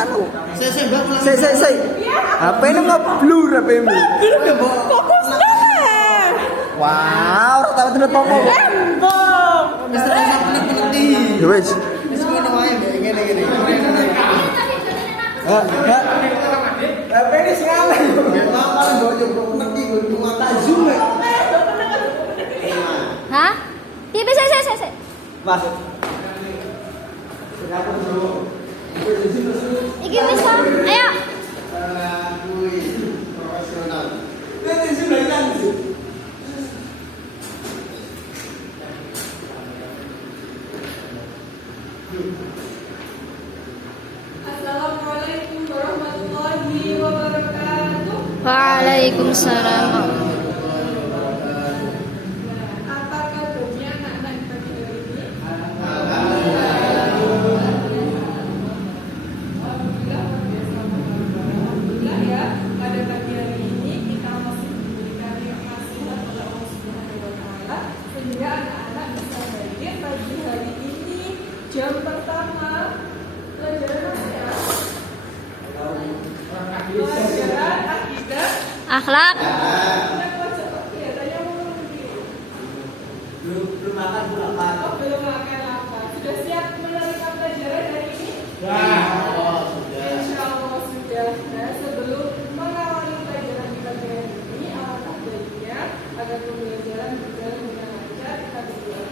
anu. Saya Mbak pulang. Saya. HP ini ngeblur HP-mu. Fokus lah. Wow, ora tau terus apa. Embong. Wis terus penting-penting. Ya wis. Wis ngono wae ngene. HP ini salah. Lama mbok yo penting ngomong tak zoom. Hah? Iya, saya. Mas. Iki wis ah. Ayo. Profesional. Assalamualaikum warahmatullahi wabarakatuh. Waalaikumsalam. Apa kabarnya anak-anak di pagi hari ini? Alhamdulillah ya, pada pagi hari ini kita masih diberikan nikmat oleh Allah Subhanahu wa taala sehingga anak-anak bisa hadir pagi hari ini jam pertama pelajaran apa ya? Pelajaran akidah. Akhlak. Belum makan belum makan. Oh, belum makan apa? Sudah siap menerima pelajaran hari ini? Insya Allah sudah. Nah, sebelum mengawali pelajaran di pagi hari ini, alangkah baiknya agar pembelajaran berjalan dengan lancar kita berdoa.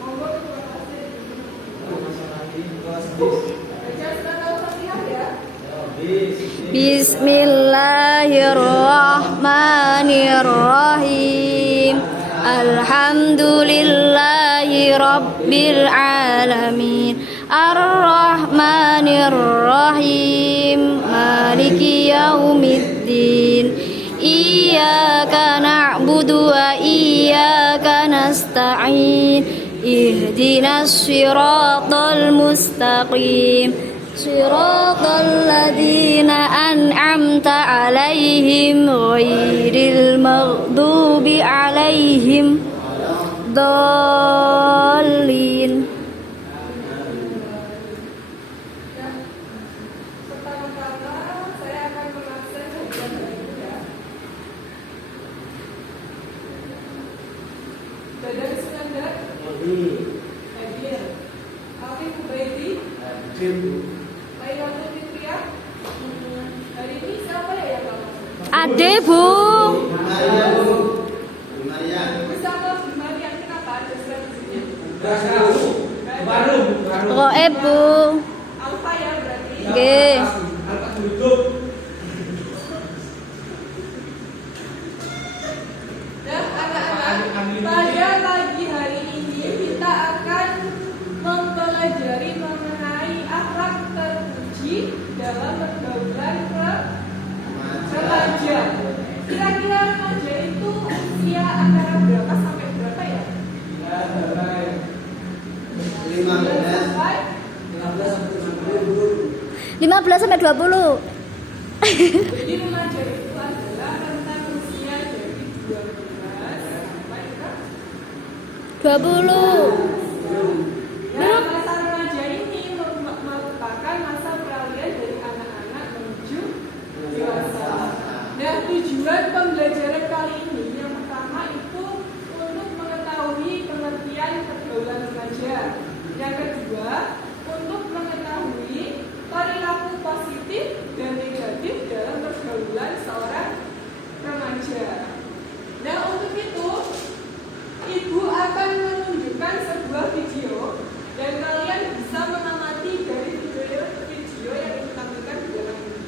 Monggo ketua kelas baca surat Al-Fatihah ya. Bismillahirrahmanirrahim. Alhamdulillahi rabbil alamin. Ar-Rahmanir-Rahim. Maliki yaumiddin. Iyyaka na'budu wa iyyaka nasta'in. Ihdinas siratal mustaqim. Siratal ladzina an'amta 'alaihim ghairil maghdubi 'alaihim dallin. Pertama-tama saya akan mengakses bagian ini ya. Badan Sukandar Hadir. Afif Ubaidi. Lailatul Fitriah. Hari ini siapa ya yang kamu? Ade, Bu. Bersama Bu Marian, kenapa ada surat di sini? Roe, Bu. Alfa ya berarti. Nggih. Dan anak-anak, pada pagi hari ini kita akan mempelajari mengenai akhlak terpuji dalam pergaulan remaja. Kira-kira remaja itu usia antara berapa sampai berapa ya? 15 Sampai 15 sampai 20. Jadi remaja itu adalah rentang usia dari 12 sampai berapa? 20. Nah, masa remaja ini merupakan masa peralihan dari anak-anak menuju dewasa. Nah, tujuan pembelajaran kali ini yang pertama itu untuk mengetahui pengertian pergaulan remaja. Yang kedua, untuk mengetahui perilaku positif dan negatif dalam pergaulan seorang remaja. Nah, untuk itu Ibu akan menunjukkan sebuah video dan kalian bisa mengamati dari video yang ditampilkan di dalam ini.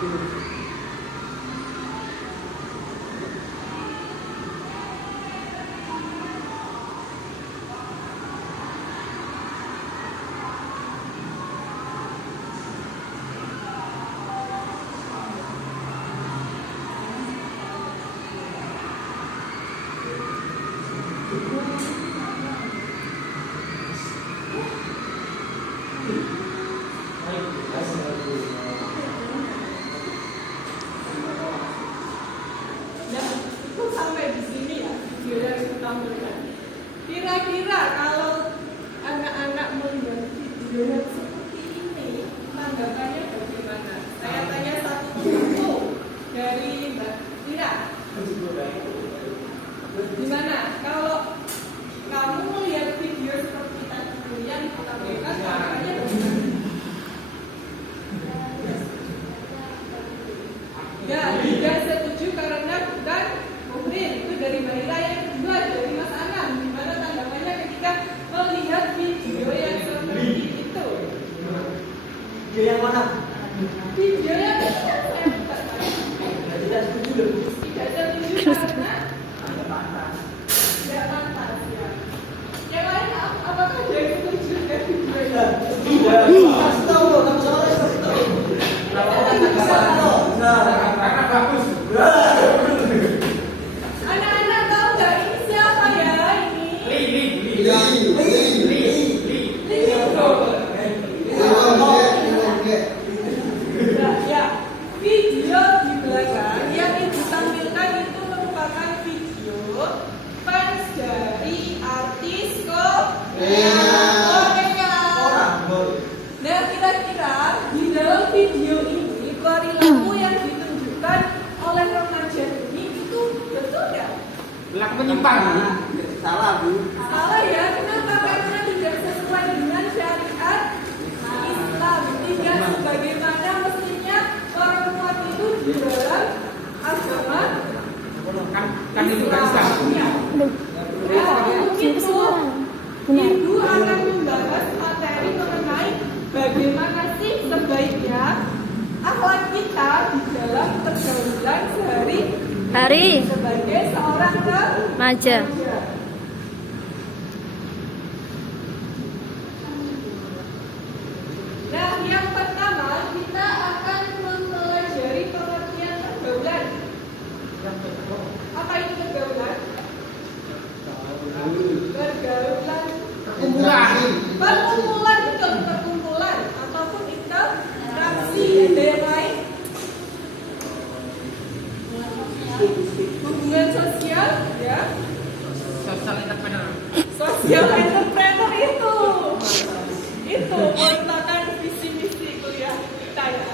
Ya, itu sampai di sini ya video yang ditampilkan. Kira-kira kalau anak-anak melihat video yang seperti ini, tanggapannya bagaimana? Saya tanya satu persatu dari Mbak Tira. Gimana? Kalau kamu melihat video seperti tadi yang ditampilkan, tanggapannya bagaimana? Ya, tidak setuju karena bukan muhrim. Itu dari Mbak Ira. Yang kedua dari Mas Anam. Gimana tanggapannya ketika melihat video yang seperti itu? Video yang mana? Video yang itu kan saya buka tadi. Tidak setuju loh. Tidak setuju karena tidak pantas ya. Yang lain apakah ada yang setuju dengan video ini? Kasih tahu loh, kamu sama saya kasih tahu. Karena bagus. Anak-anak tahu nggak ini siapa ya ini? Nah, ya, video di belakang yang ditampilkan itu merupakan video fans dari artis Korea. Nah, kira-kira di dalam video ini perilaku yang ditunjukkan oleh remaja ini itu betul nggak? Berlaku menyimpang. Salah, Bu. Salah ya, kenapa? Karena tidak sesuai dengan syariat Islam. Tidak sebagaimana mestinya perempuan itu di dalam agama Kan itu kan Islam. Ya. Nah, untuk itu, Ibu akan membahas materi mengenai bagaimana sih sebaiknya akhlak kita di dalam pergaulan sehari-hari sebagai seorang Remaja. Nah, yang pertama kita akan mempelajari pengertian pergaulan. Apa itu pergaulan? Pergaulan perkumpulan, betul, perkumpulan ataupun interaksi. Ada yang lain? Hubungan sosial, ya. Social entrepreneur. Sosial entrepreneur itu merupakan visi misi kuliah kita ya.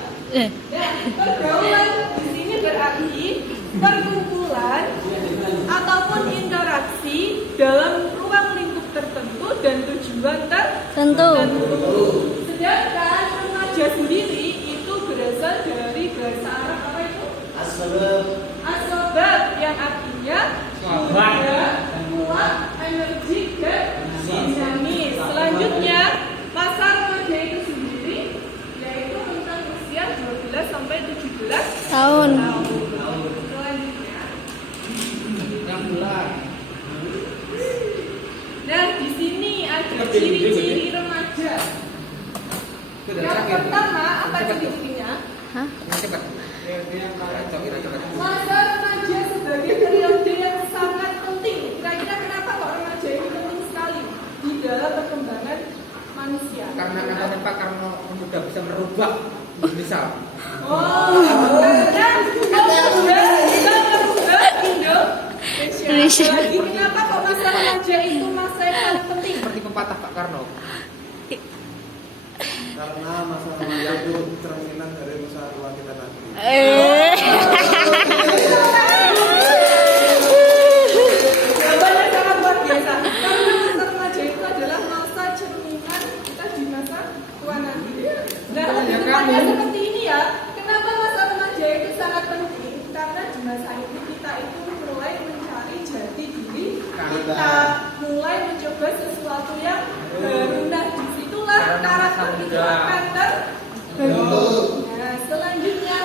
Dan pergaulan di sini berarti perkumpulan ataupun interaksi dalam ruang lingkup tertentu dan tujuan Tentu. Sedangkan remaja sendiri itu berasal dari bahasa Arab apa itu? As-sabab yang artinya muda, kuat, energik dan dinamis. Selanjutnya masa remaja itu sendiri yaitu rentang usia 12 sampai 17 Tahun. Selanjutnya. Nah, di sini ada ciri-ciri remaja. Yang pertama, apa ciri-cirinya? Hah? Cepat. Masa remaja sebagai periode yang sangat penting. Kira-kira kenapa kok remaja ini penting sekali di dalam perkembangan manusia? Karena kata-kata karena pemuda bisa merubah, misal. Oh, karena pemuda bisa merubah Indonesia. Lagi kenapa kok masa remaja itu masa yang paling penting? Seperti pepatah Pak Karno. Karena masa remaja itu cerminan dari masa tua kita nanti. Jawabannya sangat luar biasa. Karena masa remaja itu adalah masa cerminan kita di masa tua nanti. Nah, lebih tepatnya seperti ini ya. Kenapa masa remaja itu sangat penting? Karena di masa ini kita itu mulai mencari jati diri kita, mulai mencoba sesuatu yang baru. Nah, disitulah karakter itu akan terbentuk. Nah, selanjutnya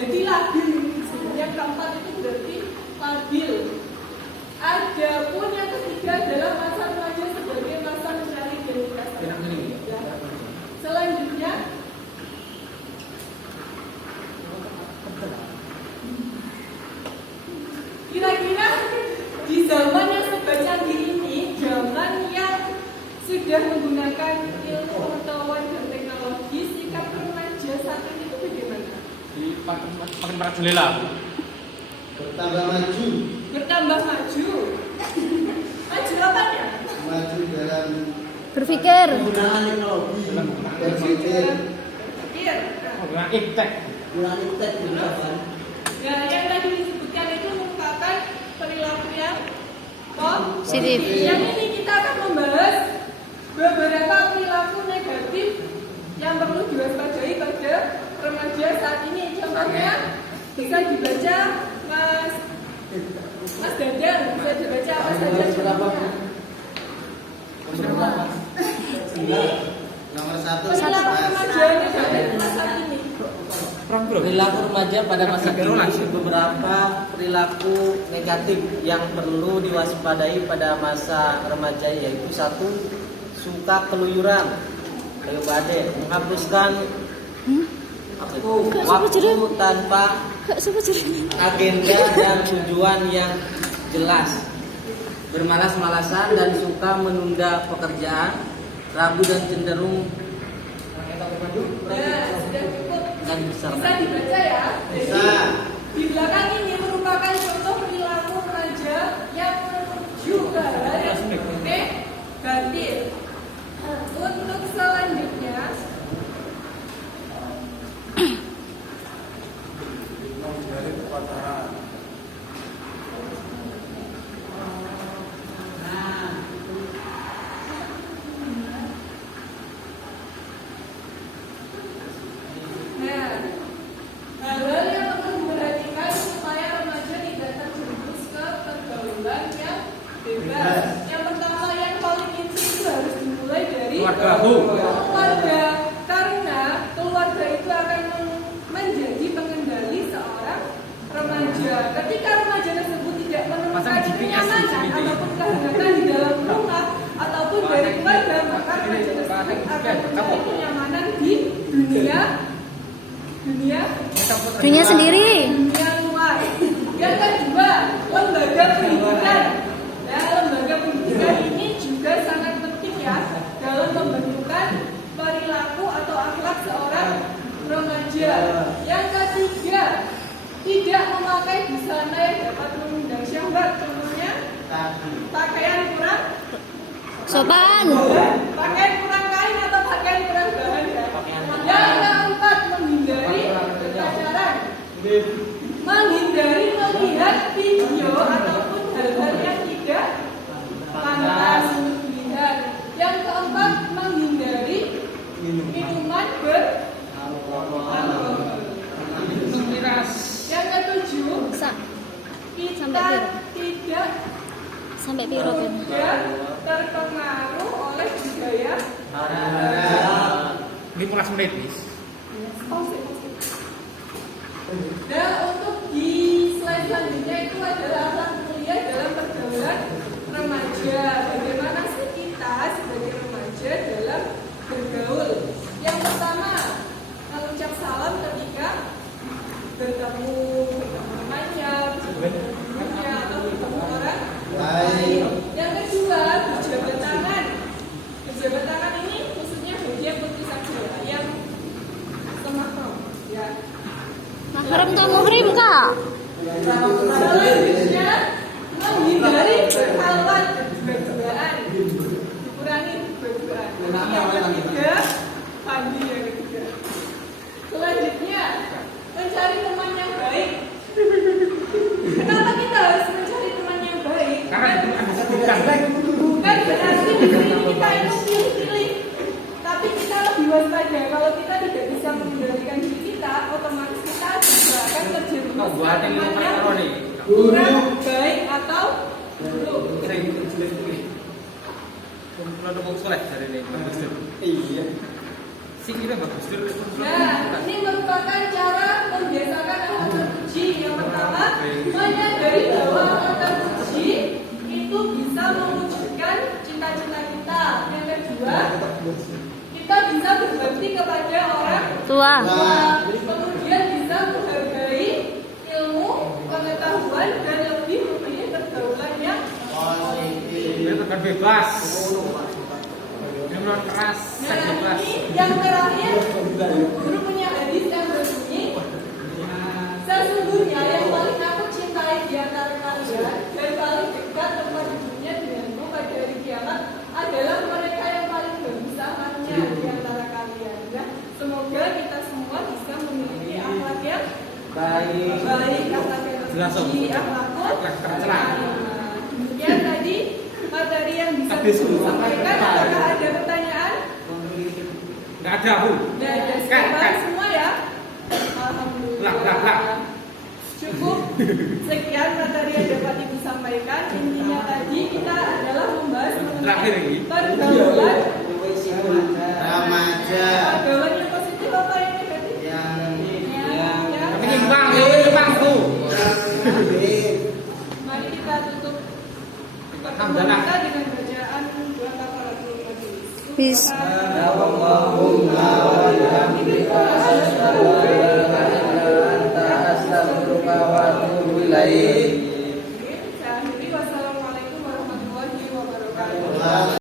Jadi labil. Yang keempat itu berarti labil. Adapun yang ketiga adalah masa remaja sebagai masa mencari identitas. Selanjutnya, kira-kira di zaman yang serba canggih ini, zaman yang sudah menggunakan ilmu pengetahuan dan teknologi, sikap remaja saat ini itu bagaimana? Makin merajalela. Bertambah maju. Bertambah maju. Maju apanya? Maju dalam Berpikir. penggunaan teknologi. Berpikir. Iya. Dengan iptek. Kurang iptek juga. Ya, yang tadi disebutkan itu merupakan perilaku yang Positif. Yang ini kita akan membahas beberapa perilaku negatif yang perlu diwaspadai pada remaja saat ini. Contohnya bisa dibaca Mas Dadang, bisa dibaca Mas Dadang. Nomor 1. Perilaku remaja negatif saat ini. Perilaku remaja pada masa kini beberapa perilaku negatif yang perlu diwaspadai pada masa remaja, yaitu satu, suka keluyuran, ayo bade, menghapuskan waktu tanpa agenda dan tujuan yang jelas, bermalas-malasan dan suka menunda pekerjaan, ragu dan cenderung Nah, sudah cukup. dan besar. Bisa dibaca ya. Bisa. Di belakang ini merupakan contoh perilaku remaja yang menuju ke hal yang negatif. Untuk selanjutnya, Dari upacara. nah, hal-hal yang perlu diperhatikan supaya remaja tidak terjerumus ke pergaulan yang bebas. Yang pertama, yang paling inti itu harus dimulai dari keluarga, karena keluarga itu akan menjadi pengendali seorang remaja. Ketika remaja tersebut tidak menemukan kenyamanan ataupun kehangatan di dalam rumah ataupun dari keluarga, maka remaja tersebut akan mencari kenyamanan di dunia sendiri. dunia luar. Yang kedua, lembaga pendidikan. Nah, lembaga pendidikan ini juga sangat penting ya dalam pembentukan perilaku atau akhlak seorang remaja. Yang ketiga, tidak memakai busana yang dapat mengundang syahwat. Contohnya, pakaian kurang Sopan. pakaian kurang kain atau pakaian kurang bahan ya. Yang keempat, menghindari melihat video ataupun hal-hal yang tidak pantas untuk dilihat. Yang keempat, menghindari minuman beralkohol. Yang ketujuh, kita tidak Sampai piro kan? terpengaruh oleh budaya. Ini pulas menit, Miss. Nah, untuk di slide selanjutnya itu adalah akhlak mulia dalam pergaulan remaja. Bagaimana sih kita sebagai remaja dalam bergaul? Yang pertama, mengucap salam ketika bertemu temannya, temannya atau bertemu orang lain. Yang kedua, berjabat tangan. Berjabat tangan ini khususnya bagi yang putus asa, yang semahram, ya. Mahram tak muhrim kak? Selanjutnya, menghindari berhalwat berdua-duaan, dikurangi berdua-duaan. Yang ketiga, mandi yang ketiga. Selanjutnya, mencari teman yang baik. Kenapa kita harus mencari teman yang baik? Karena itu ada sebutkan. Bukan berarti di sini kita itu pilih-pilih, tapi kita lebih waspada. Kalau kita tidak bisa mengendalikan diri kita, otomatis kita juga akan terjerumus ke teman yang kurang baik atau buruk. Iya. Sing ini bagus. Nah, ini merupakan cara membiasakan dua. Kemudian bisa menghargai ilmu, pengetahuan, dan lebih memilih pergaulan yang Dia tekan bebas. Yang non keras, Nah, seks bebas. ini yang terakhir, guru punya hadis yang berbunyi, sesungguhnya yang paling aku cintai di antara kalian dan paling dekat tempat duduknya denganmu pada hari kiamat adalah mereka yang paling bagus amalnya di antara kalian. Nah, semoga kita semua bisa memiliki akhlak yang Baik. akhlak yang Jelas, Om. suci, akhlakul Akhlak tercela. karimah. Demikian tadi materi yang bisa Habis, guru Bu. sampaikan. Apakah ada pertanyaan? Nggak ada, Bu. Nah, ada Kan. sekarang semua ya. Alhamdulillah. Lah. Cukup sekian materi yang dapat Ibu sampaikan. Intinya tadi kita adalah membahas Terakhir mengenai ini. pergaulan Remaja pergaulan yang positif apa yang negatif? yang Tapi nyimpang tuh. Mari kita tutup pertemuan Alhamdulillah. kita dengan bacaan dua kafaratul majlis. Bis. Allahumma wa bihamdika asyhadu an la ilaha illa anta astaghfiruka wa atubu ilaik. Saya akhiri. Wassalamualaikum warahmatullahi wabarakatuh.